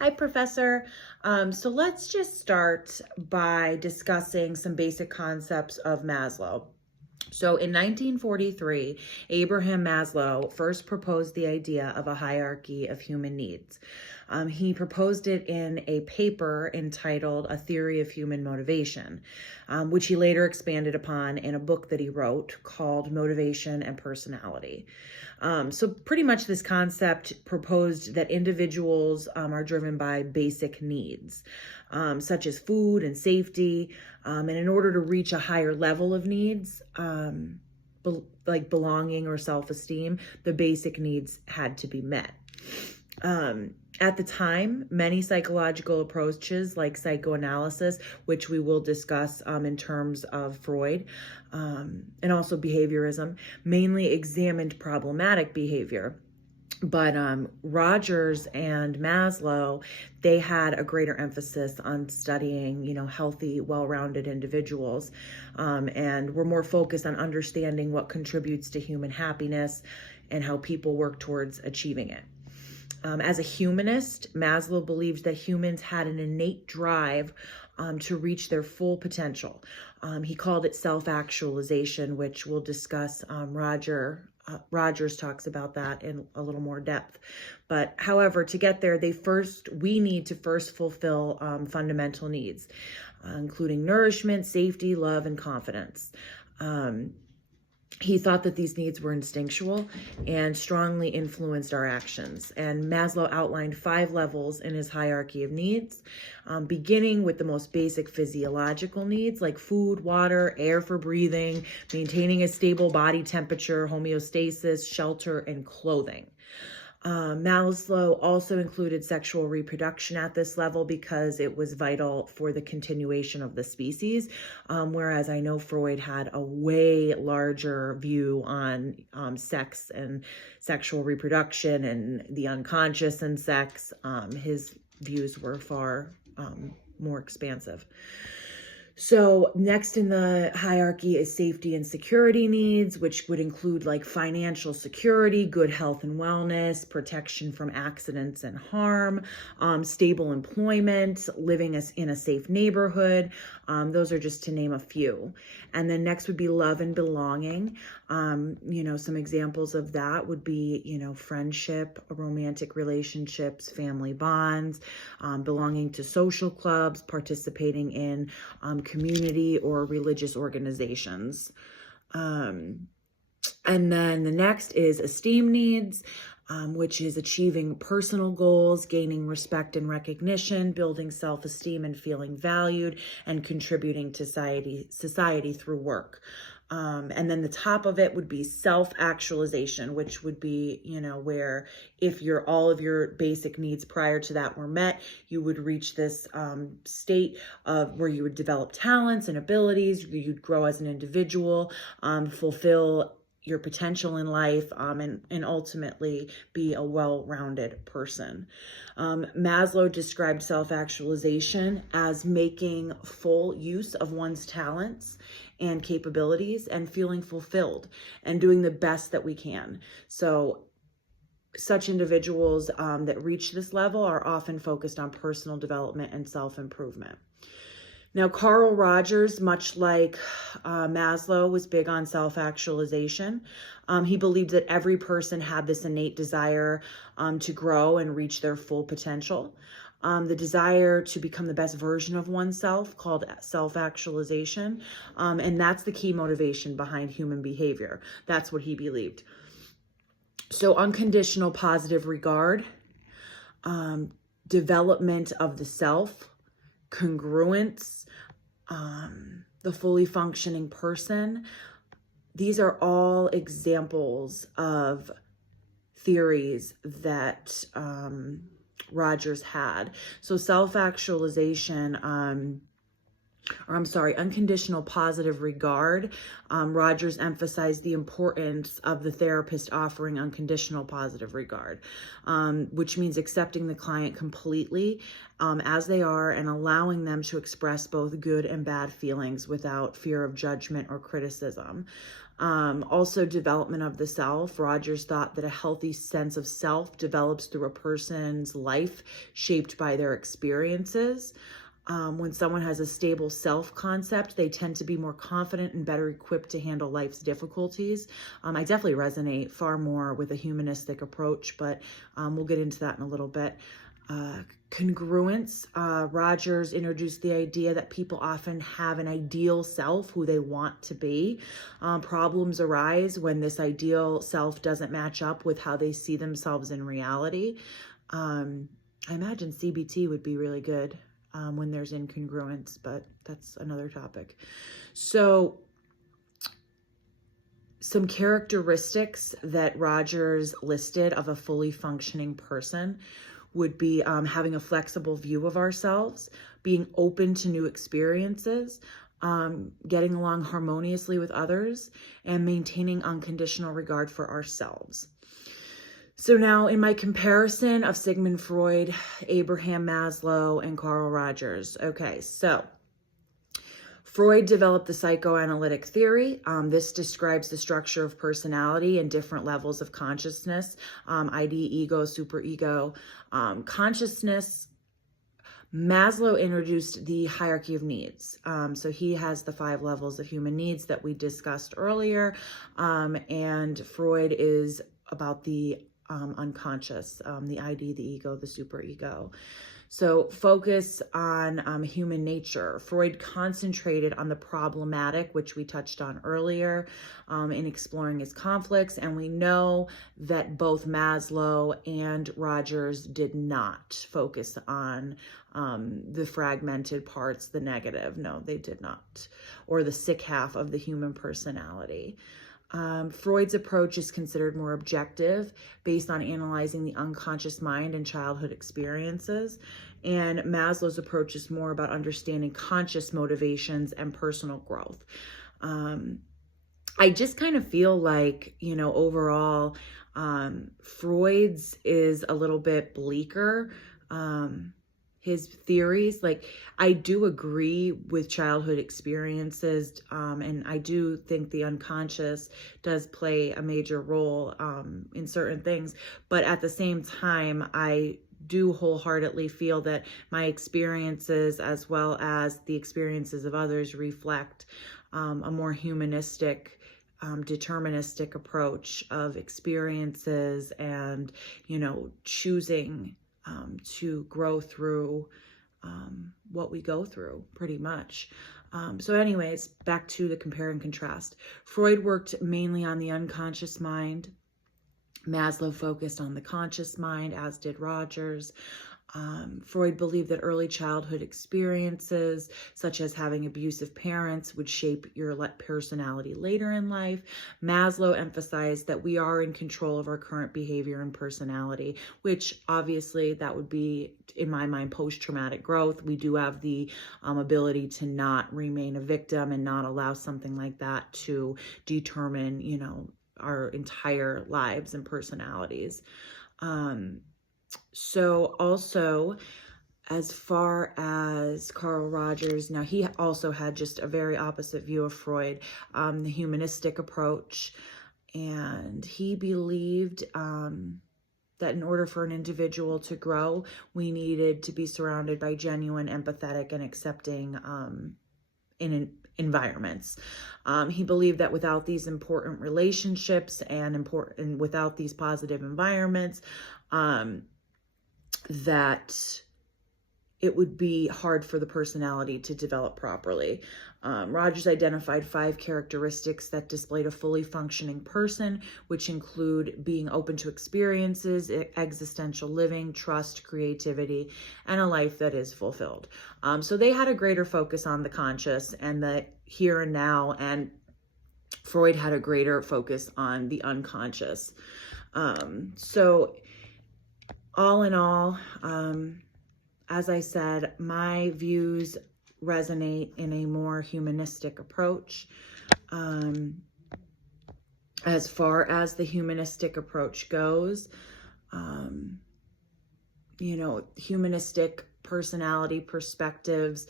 Hi, Professor. So let's just start by discussing some basic concepts of Maslow. So in 1943, Abraham Maslow first proposed the idea of a hierarchy of human needs. He proposed it in a paper entitled A Theory of Human Motivation, which he later expanded upon in a book that he wrote called Motivation and Personality. So pretty much this concept proposed that individuals are driven by basic needs, such as food and safety. And in order to reach a higher level of needs, like belonging or self-esteem, the basic needs had to be met. At the time, many psychological approaches like psychoanalysis, which we will discuss in terms of Freud, and also behaviorism, mainly examined problematic behavior. But Rogers and Maslow, they had a greater emphasis on studying, healthy, well-rounded individuals, and were more focused on understanding what contributes to human happiness and how people work towards achieving it. As a humanist, Maslow believed that humans had an innate drive to reach their full potential. He called it self-actualization, which we'll discuss. Rogers talks about that in a little more depth. But however, to get there, we need to first fulfill fundamental needs, including nourishment, safety, love, and confidence. He thought that these needs were instinctual and strongly influenced our actions. And Maslow outlined 5 levels in his hierarchy of needs, beginning with the most basic physiological needs like food, water, air for breathing, maintaining a stable body temperature, homeostasis, shelter, and clothing. Maslow also included sexual reproduction at this level because it was vital for the continuation of the species, whereas I know Freud had a way larger view on sex and sexual reproduction and the unconscious in sex. His views were far more expansive. So next in the hierarchy is safety and security needs, which would include like financial security, good health and wellness, protection from accidents and harm, stable employment, living in a safe neighborhood. Those are just to name a few. And then next would be love and belonging. Some examples of that would be, friendship, romantic relationships, family bonds, belonging to social clubs, participating in community or religious organizations. And then the next is esteem needs, which is achieving personal goals, gaining respect and recognition, building self-esteem and feeling valued, and contributing to society through work. And then the top of it would be self-actualization, which would be, where if all of your basic needs prior to that were met, you would reach this state of where you would develop talents and abilities, you'd grow as an individual, fulfill your potential in life, and ultimately be a well-rounded person. Maslow described self-actualization as making full use of one's talents and capabilities and feeling fulfilled and doing the best that we can. So such individuals that reach this level are often focused on personal development and self-improvement. Now, Carl Rogers, much like Maslow, was big on self-actualization. He believed that every person had this innate desire to grow and reach their full potential. The desire to become the best version of oneself, called self-actualization. And that's the key motivation behind human behavior. That's what he believed. So unconditional positive regard, development of the self, congruence, the fully functioning person. These are all examples of theories that Rogers had. So self-actualization, unconditional positive regard. Rogers emphasized the importance of the therapist offering unconditional positive regard, which means accepting the client completely as they are and allowing them to express both good and bad feelings without fear of judgment or criticism. Also, development of the self. Rogers thought that a healthy sense of self develops through a person's life shaped by their experiences. When someone has a stable self-concept, they tend to be more confident and better equipped to handle life's difficulties. I definitely resonate far more with a humanistic approach, but we'll get into that in a little bit. Congruence. Rogers introduced the idea that people often have an ideal self, who they want to be. Problems arise when this ideal self doesn't match up with how they see themselves in reality. I imagine CBT would be really good when there's incongruence, but that's another topic. So some characteristics that Rogers listed of a fully functioning person would be having a flexible view of ourselves, being open to new experiences, getting along harmoniously with others, and maintaining unconditional regard for ourselves. So now in my comparison of Sigmund Freud, Abraham Maslow, and Carl Rogers. Okay, so Freud developed the psychoanalytic theory. This describes the structure of personality and different levels of consciousness, ID, ego, superego. Consciousness, Maslow introduced the hierarchy of needs. So he has the 5 levels of human needs that we discussed earlier. And Freud is about the unconscious, the ID, the ego, the superego. So focus on human nature. Freud concentrated on the problematic, which we touched on earlier, in exploring his conflicts. And we know that both Maslow and Rogers did not focus on the fragmented parts, the negative. No, they did not. Or the sick half of the human personality. Freud's approach is considered more objective, based on analyzing the unconscious mind and childhood experiences. And Maslow's approach is more about understanding conscious motivations and personal growth. I just kind of feel like, overall, Freud's is a little bit bleaker. His theories, I do agree with childhood experiences, and I do think the unconscious does play a major role in certain things, but at the same time, I do wholeheartedly feel that my experiences, as well as the experiences of others, reflect a more humanistic, deterministic approach of experiences and, choosing to grow through what we go through, pretty much. So anyways, back to the compare and contrast. Freud worked mainly on the unconscious mind. Maslow focused on the conscious mind, as did Rogers. Freud believed that early childhood experiences, such as having abusive parents, would shape your personality later in life. Maslow emphasized that we are in control of our current behavior and personality, which obviously that would be, in my mind, post-traumatic growth. We do have the ability to not remain a victim and not allow something like that to determine, our entire lives and personalities. So also, as far as Carl Rogers, now he also had just a very opposite view of Freud, the humanistic approach. And he believed that in order for an individual to grow, we needed to be surrounded by genuine, empathetic, and accepting environments. He believed that without these important relationships and without these positive environments, that it would be hard for the personality to develop properly. Rogers identified 5 characteristics that displayed a fully functioning person, which include being open to experiences, existential living, trust, creativity, and a life that is fulfilled. So they had a greater focus on the conscious and the here and now, and Freud had a greater focus on the unconscious. So all in all, as I said, my views resonate in a more humanistic approach. As far as the humanistic approach goes, humanistic personality perspectives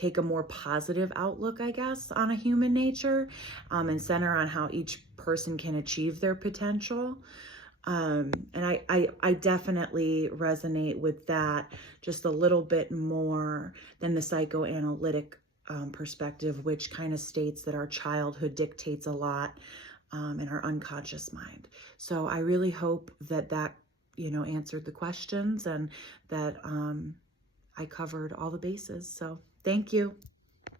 take a more positive outlook, I guess, on a human nature, and center on how each person can achieve their potential. And I definitely resonate with that just a little bit more than the psychoanalytic perspective, which kind of states that our childhood dictates a lot in our unconscious mind. So I really hope that answered the questions, and that I covered all the bases. So thank you.